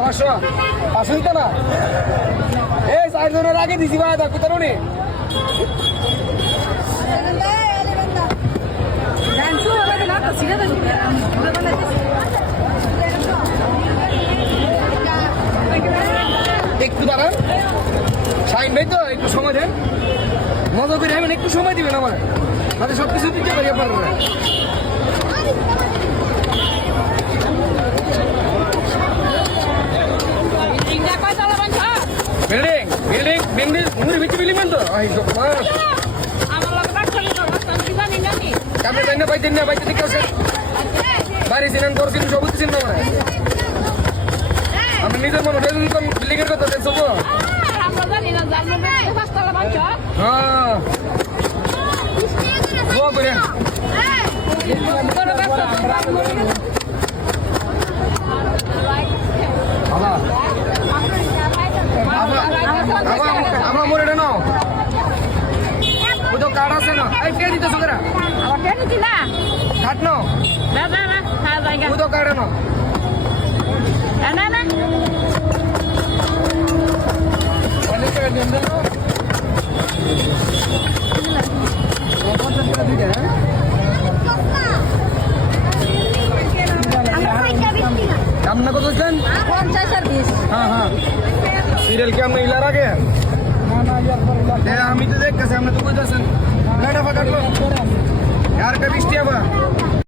500 500 না এই 4 জনের আগে দিছি ভাই দেখো তো রে একটু দাঁড়ান শাইন ভাই তো একটু সময় দেন মজা করে হবেন একটু সময় দিবেন আমার তাহলে সব কিছু দিতে পারি আপনারা বিল্ডিং বিল্ডিং বিল্ডিং মুড়ি ভিতরে বিল্ডিং তো আই তো আমার লাগে বাচ্চা নিতে আমি জানি জানি কামে জানি না বাইতে ঠিক আছে বাড়ি সিনেন তোর কিন্তু সব কিছু না আমি নিজের মনে হয় তো বিল্ডিং এর কথা দেখছো তো আমরা জানি না জানবো পাঁচতলা বাচ্চা হ্যাঁ ও করে আমার মরে নাও ও তো কার্ড আছে না এই কে দিতেছ করা আমার কে দিতি না কাট নাও না না না হ্যাঁ জায়গা ও তো কার্ড নাও না না অনেক টাকা দেন দাও কত টাকা দিতে হ্যাঁ আপনি কত দেন 50 আর 20 হ্যাঁ হ্যাঁ সিরিয়াল কি আপনি ইলার আগে আমি তো দেখতেছি আপনি তো বুঝতেছেন না কাটলো यार कभी स्टे